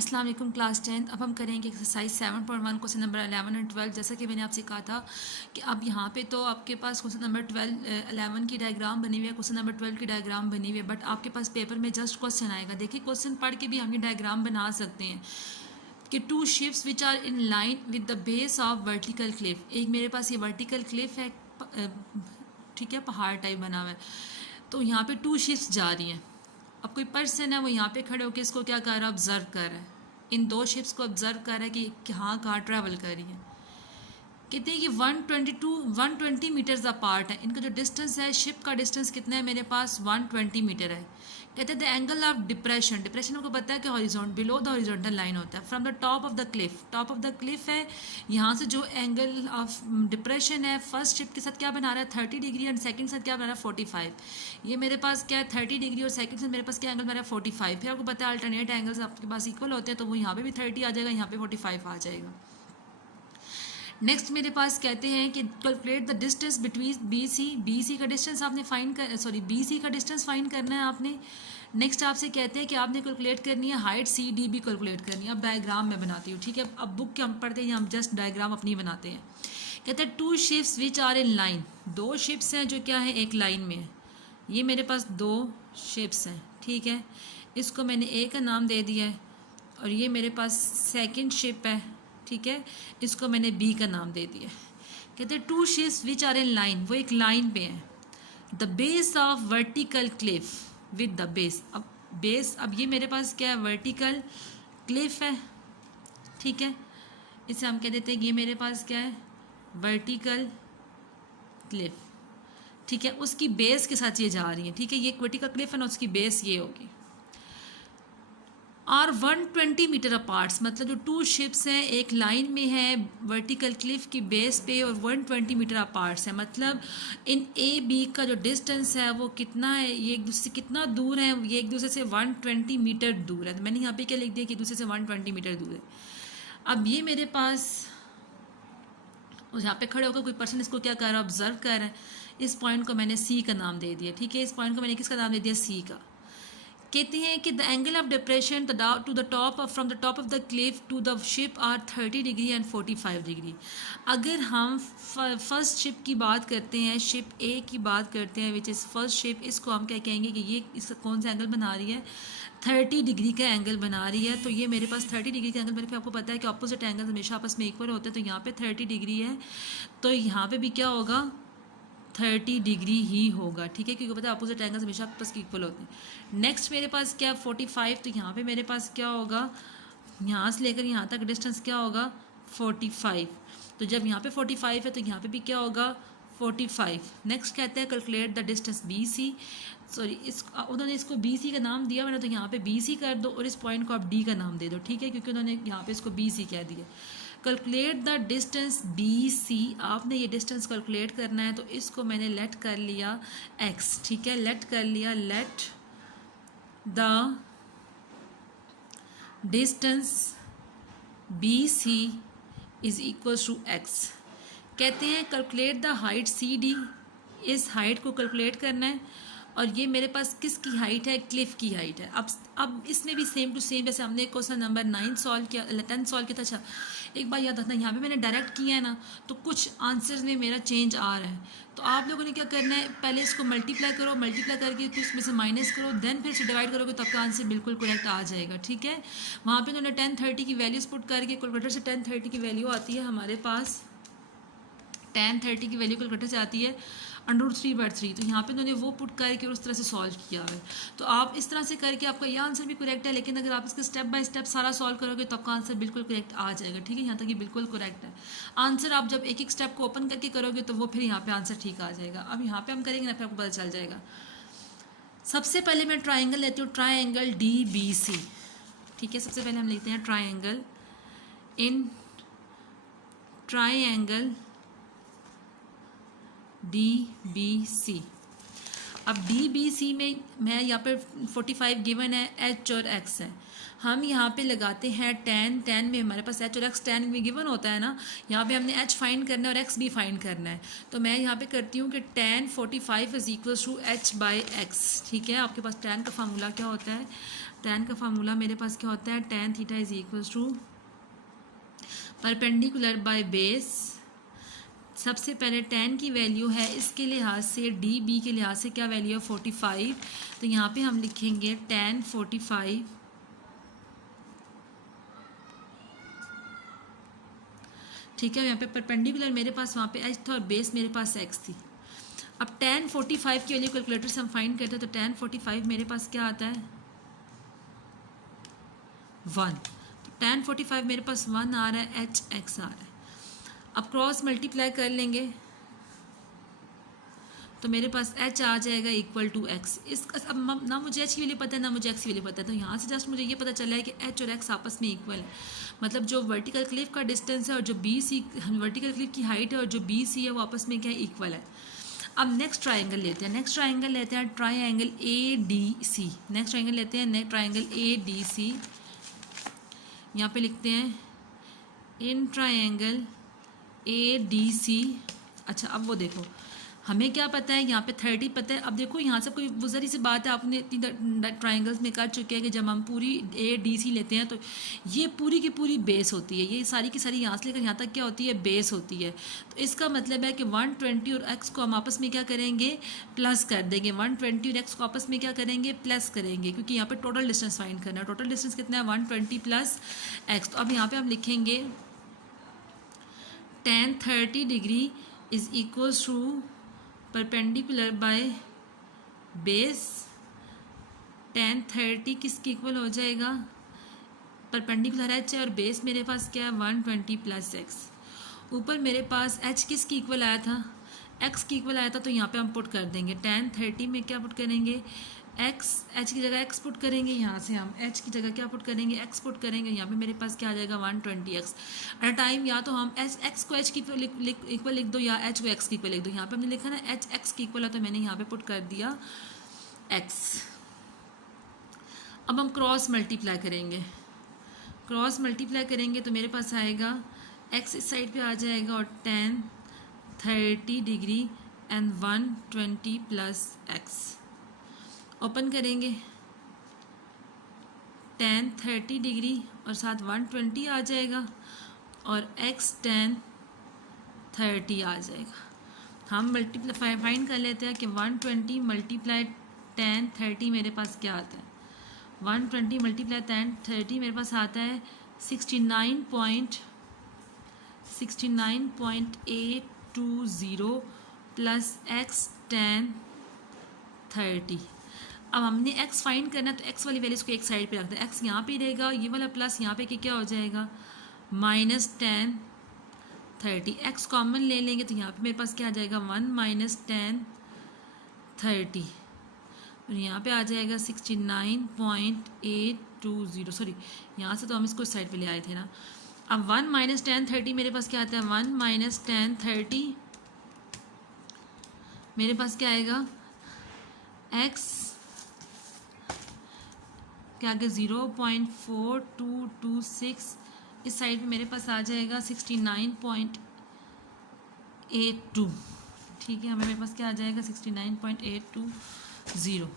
अस्सलाम वालेकुम क्लास 10। अब हम करेंगे एक्सरसाइज 7.1 क्वेश्चन नंबर 11 और 12। जैसा कि मैंने आपसे कहा था कि अब यहाँ पे तो आपके पास क्वेश्चन नंबर 11 की डायग्राम बनी हुई है, क्वेश्चन नंबर 12 की डायग्राम बनी हुई है, बट आपके पास पेपर में जस्ट क्वेश्चन आएगा। देखिए क्वेश्चन पढ़ के भी हम ये डायग्राम बना सकते हैं कि two ships which are in line with the base of vertical cliff. एक मेरे पास ये वर्टिकल क्लिफ है, ठीक है, पहाड़ टाइप बना हुआ है। तो यहाँ पे टू शिप्स जा रही हैं। अब कोई पर्सन है वो यहाँ पे खड़े होकर इसको क्या कर रहा है, ऑब्जर्व कर रहा है। इन दो शिप्स को ऑब्जर्व कर रहा है कि कहाँ ट्रैवल कर रही है। कहते हैं कि 120 मीटर्स अपार्ट है। इनका जो डिस्टेंस है, शिप का डिस्टेंस कितना है मेरे पास, 120 मीटर है। कहते हैं the angle of depression, depression को पता है कि horizontal, below the horizontal line होता है, from the top of the Cliff, top of the Cliff है, यहाँ से जो एंगल ऑफ डिप्रेशन है फर्स्ट शिप के साथ क्या बना रहा है 30 डिग्री और सेकंड के साथ क्या बना रहा है 45। ये मेरे पास क्या है 30 डिग्री और सेकंड से मेरे पास क्या एंगल बना रहा है 45। फिर आपको पता है अल्टरनेट एंगल्स आपके पास इक्वल होते हैं, तो वो यहाँ पे भी 30 आ जाएगा, यहाँ पे 45 आ जाएगा। नेक्स्ट मेरे पास कहते हैं कि calculate the distance between B C का डिस्टेंस आपने फाइंड कर, सॉरी बी सी का डिस्टेंस फाइंड करना है आपने। नेक्स्ट आपसे कहते हैं कि आपने कैलकुलेट करनी है हाइट सी डी भी कैलकुलेट करनी है। अब डायग्राम मैं बनाती हूँ, ठीक है। अब बुक के हम पढ़ते हैं, हम जस्ट डायग्राम अपनी बनाते हैं। कहते हैं two ships which are in line, दो शिप्स हैं जो क्या है एक लाइन में है। ये मेरे पास दो शिप्स हैं, ठीक है। इसको मैंने ए का नाम दे दिया है और ये मेरे पास सेकंड शिप है, ठीक है। इसको मैंने बी का नाम दे दिया। कहते हैं two ships which are in line, वो एक लाइन पे है। The base of vertical cliff with the base, अब बेस, अब ये मेरे पास क्या है वर्टिकल क्लिफ है, ठीक है। इसे हम कह देते हैं ये मेरे पास क्या है वर्टिकल क्लिफ, ठीक है। उसकी बेस के साथ ये जा रही है, ठीक है। ये वर्टिकल क्लिफ है ना, उसकी बेस ये होगी। आर 120 मीटर अपार्ट्स, मतलब जो टू शिप्स हैं एक लाइन में है वर्टिकल क्लिफ की बेस पे और 120 मीटर अपार्ट्स है, मतलब इन ए बी का जो डिस्टेंस है वो कितना है, ये एक दूसरे से कितना दूर है, ये एक दूसरे से 120 मीटर दूर है। तो मैंने यहाँ पे क्या लिख दिया कि एक दूसरे से 120 मीटर दूर है। अब ये मेरे पास यहाँ पे खड़े होकर कोई पर्सन इसको क्या कर रहा है ऑब्जर्व कर रहा है। इस पॉइंट को मैंने सी का नाम दे दिया, ठीक है। इस पॉइंट को मैंने किसका नाम दे दिया सी का। कहते हैं कि the angle of depression to the top from the top of the cliff to the ship are 30 degree and 45 degree. अगर हम फर्स्ट शिप की बात करते हैं, शिप ए की बात करते हैं विच इज़ फर्स्ट शिप, इसको हम क्या कहेंगे कि ये इसका कौन सा एंगल बना रही है 30 डिग्री का एंगल बना रही है। तो ये मेरे पास 30 डिग्री का एंगल, मेरे पे आपको पता है कि अपोजिट एंगल हमेशा आपस में इक्वल होते हैं। तो यहाँ पे 30 डिग्री है तो यहाँ पे भी क्या होगा 30 डिग्री ही होगा, ठीक है, क्योंकि पता है अपोजिट एंगल्स हमेशा आपस के इक्वल होते हैं। नेक्स्ट मेरे पास क्या 45, तो यहाँ पे मेरे पास क्या होगा यहाँ से लेकर यहाँ तक डिस्टेंस क्या होगा 45। तो जब यहाँ पे 45 है तो यहाँ पे भी क्या होगा 45। नेक्स्ट कहते हैं calculate the distance B C, sorry उन्होंने इसको बी सी का नाम दिया मैंने, तो यहाँ पे बी सी कर दो और इस पॉइंट को आप डी का नाम दे दो, ठीक है, क्योंकि उन्होंने यहाँ पे इसको बी सी कह दिया। Calculate the distance B C, आपने ये डिस्टेंस कैलकुलेट करना है, तो इसको मैंने लेट कर लिया एक्स, ठीक है, लेट कर लिया, let the distance B C is equal to X. कहते हैं calculate the height C D, इस हाइट को कैलकुलेट करना है और ये मेरे पास किसकी हाइट है क्लिफ की हाइट है। अब इसमें भी सेम टू सेम जैसे हमने क्वेश्चन नंबर 9 सॉल्व किया 10 सॉल्व किया था। अच्छा एक बार याद रखना, यहाँ पे मैंने डायरेक्ट किया है ना, तो कुछ आंसर्स में मेरा चेंज आ रहा है। तो आप लोगों ने क्या करना है, पहले इसको मल्टीप्लाई करो, मल्टीप्लाई करके फिर इसमें से माइनस करो, देन फिर से डिवाइड करोगे तो आपका आंसर बिल्कुल करेक्ट आ जाएगा, ठीक है। वहाँ पर उन्होंने 1030 की वैल्यूज पुट करके कैलकुलेटर से 1030 की वैल्यू आती है हमारे पास, 1030 की वैल्यू कैलकुलेटर से आती है √3/3। तो यहाँ पे उन्होंने वो पुट करके उस तरह से सॉल्व किया है। तो आप इस तरह से करके आपका यह आंसर भी करेक्ट है, लेकिन अगर आप इसका स्टेप बाय स्टेप सारा सॉल्व करोगे तो आपका आंसर बिल्कुल करेक्ट आ जाएगा, ठीक है। यहाँ तक ये बिल्कुल करेक्ट है आंसर। आप जब एक एक स्टेप को ओपन करके करोगे तो वो फिर यहाँ पे आंसर ठीक आ जाएगा। अब यहाँ पे हम करेंगे ना, फिर आपको पता चल जाएगा। सबसे पहले मैं ट्राइंगल लेती हूँ, ट्राइंगल DBC, ठीक है। सबसे पहले हम लिखते हैं ट्राइंगल, इन ट्राइंगल DBC। अब डी बी सी में मैं यहाँ पर 45 गिवन है, एच और एक्स है। हम यहाँ पे लगाते हैं टेन में हमारे पास एच और एक्स, टेन में गिवन होता है ना, यहाँ पे हमने एच फाइंड करना है और एक्स भी फाइंड करना है। तो मैं यहाँ पे करती हूँ कि tan 45 is equals to H by X. ठीक है, आपके पास टेन का फार्मूला क्या होता है? टेन का फार्मूला मेरे पास क्या होता है? Tan theta is equals to perpendicular by base. सबसे पहले टेन की वैल्यू है इसके लिहाज से, डी बी के लिहाज से क्या वैल्यू है? 45। तो यहाँ पे हम लिखेंगे टेन 45 ठीक है। यहाँ पे परपेंडिकुलर मेरे पास वहाँ पे एच था और बेस मेरे पास एक्स थी। अब टेन 45 की वैल्यू कैलकुलेटर से हम फाइंड करते हैं, तो टेन 45 मेरे पास क्या आता है? 1। तो टेन 45 मेरे पास 1 आ रहा है, एच एक्स आ रहा है। अब क्रॉस मल्टीप्लाई कर लेंगे तो मेरे पास h आ जाएगा इक्वल टू x। इस अब ना मुझे h की वैल्यू पता है ना मुझे x की वैल्यू पता है, तो यहाँ से जस्ट मुझे ये पता चला है कि h और x आपस में इक्वल है। मतलब जो वर्टिकल क्लिफ का डिस्टेंस है और जो बी सी वर्टिकल क्लिफ की हाइट है और जो बी सी है वो आपस में क्या है? इक्वल है। अब नेक्स्ट ट्राइंगल लेते हैं। नेक्स्ट ट्राइंगल लेते हैं triangle A D C. Next triangle लेते हैं ट्राइंगल ए डी सी। यहाँ पे लिखते हैं इन ट्राइंगल ए डी सी। अच्छा, अब वो देखो हमें क्या पता है, यहाँ पे 30 पता है। अब देखो यहाँ से कोई गुजरी सी बात है, आपने इतनी ट्राइंगल्स में कर चुके हैं कि जब हम पूरी ए डी सी लेते हैं तो ये पूरी की पूरी बेस होती है। ये सारी की सारी यहाँ से लेकर यहाँ तक क्या होती है? बेस होती है। तो इसका मतलब है कि 120 और एक्स को हम आपस में क्या करेंगे? प्लस कर देंगे। 120 और एक्स को आपस में क्या करेंगे? प्लस करेंगे, क्योंकि यहाँ पर टोटल डिस्टेंस फाइंड करना है। टोटल डिस्टेंस कितना है? 120 प्लस एक्स। तो अब यहाँ पर हम लिखेंगे tan 30 degree is equals to perpendicular by base. tan 30 किसके इक्वल हो जाएगा? परपेंडिकुलर एच है और बेस मेरे पास क्या है? 120 प्लस एक्स। ऊपर मेरे पास एच किसकी इक्वल आया था? एक्स की इक्वल आया था, तो यहाँ पे हम पुट कर देंगे tan 30 में क्या पुट करेंगे? एक्स, एच की जगह एक्स पुट करेंगे। यहाँ से हम एच की जगह क्या पुट करेंगे? एक्स पुट करेंगे। यहाँ पे मेरे पास क्या आ जाएगा? 120 एक्स। एट टाइम या तो हम एक्स को एच की इक्वल लिख दो या एच को एक्स की इक्वल लिख दो। यहाँ पे हमने लिखा ना एच एक्स की इक्वल है, तो मैंने यहाँ पे पुट कर दिया एक्स। अब हम क्रॉस मल्टीप्लाई करेंगे। क्रॉस मल्टीप्लाई करेंगे तो मेरे पास आएगा एक्स इस साइड पे आ जाएगा और tan 30 degree and 120 plus x. Open करेंगे tan 30 डिग्री और साथ 120 आ जाएगा और x tan 30 आ जाएगा। हम मल्टीप्लाई फाइंड कर लेते हैं कि 120 मल्टीप्लाई tan 30 मेरे पास क्या आता है? 120 मल्टीप्लाई tan 30 मेरे पास आता है 69.820 प्लस x tan 30। अब हमने x फाइंड करना है, तो x वाली वैल्यूज़ को एक साइड पे रख दें। x यहाँ पे रहेगा, ये वाला प्लस यहाँ पे कि क्या हो जाएगा? Minus tan 30। x कॉमन ले लेंगे तो यहाँ पे मेरे पास क्या आ जाएगा? 1 माइनस tan 30 और यहाँ पे आ जाएगा 69.820। सॉरी, यहाँ से तो हम इसको साइड पे ले आए थे ना। अब 1 माइनस tan 30 मेरे पास क्या आता है? 1 माइनस tan 30 मेरे पास क्या आएगा? x क्या आगे 0.4226। इस साइड पे मेरे पास आ जाएगा 69.82। ठीक है, हमें मेरे पास क्या आ जाएगा? 69.820।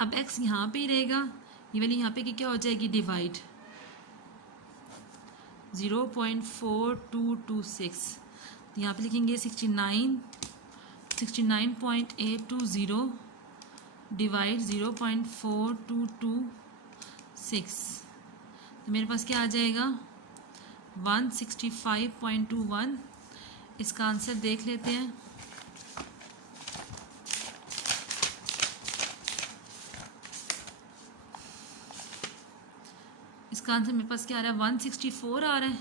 अब x यहाँ पे ही रहेगा, ये वाली यहाँ पे कि क्या हो जाएगी? डिवाइड 0.4226। यहाँ पे लिखेंगे 69.820 डिवाइड 0.4226। तो मेरे पास क्या आ जाएगा? 165.21। इसका आंसर देख लेते हैं। इसका आंसर मेरे पास क्या आ रहा है? 164 आ रहा है।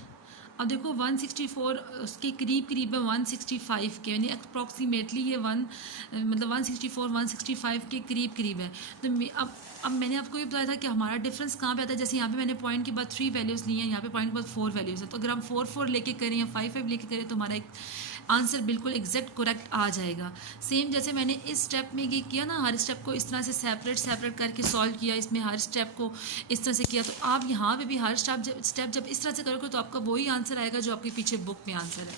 अब देखो 164 उसके करीब करीब है 165 के, यानी अप्रॉक्सीमेटली ये मतलब 164 165 के करीब करीब है। तो अब मैंने आपको ये बताया था कि हमारा डिफरेंस कहाँ पे आता है। जैसे यहाँ पे मैंने पॉइंट के बाद 3 वैल्यूज़ ली हैं, यहाँ पे पॉइंट के बाद 4 वैल्यूज़ है। तो अगर हम 4 4 लेके करें या 5 5 लेके करें तो हमारा एक आंसर बिल्कुल एग्जैक्ट करेक्ट आ जाएगा। सेम जैसे मैंने इस स्टेप में ये किया ना, हर स्टेप को इस तरह से सेपरेट करके सॉल्व किया, इसमें हर स्टेप को इस तरह से किया, तो आप यहाँ पे भी हर स्टेप जब इस तरह से करोगे तो आपका वही आंसर आएगा जो आपके पीछे बुक में आंसर है।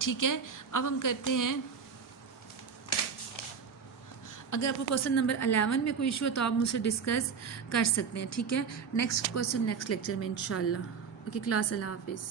ठीक है, अब हम करते हैं, अगर आपको क्वेश्चन नंबर 11 में कोई इशू है तो आप मुझसे डिस्कस कर सकते हैं। ठीक है, नेक्स्ट क्वेश्चन नेक्स्ट लेक्चर में इंशाल्लाह। ओके क्लास, अल्लाह हाफिज़।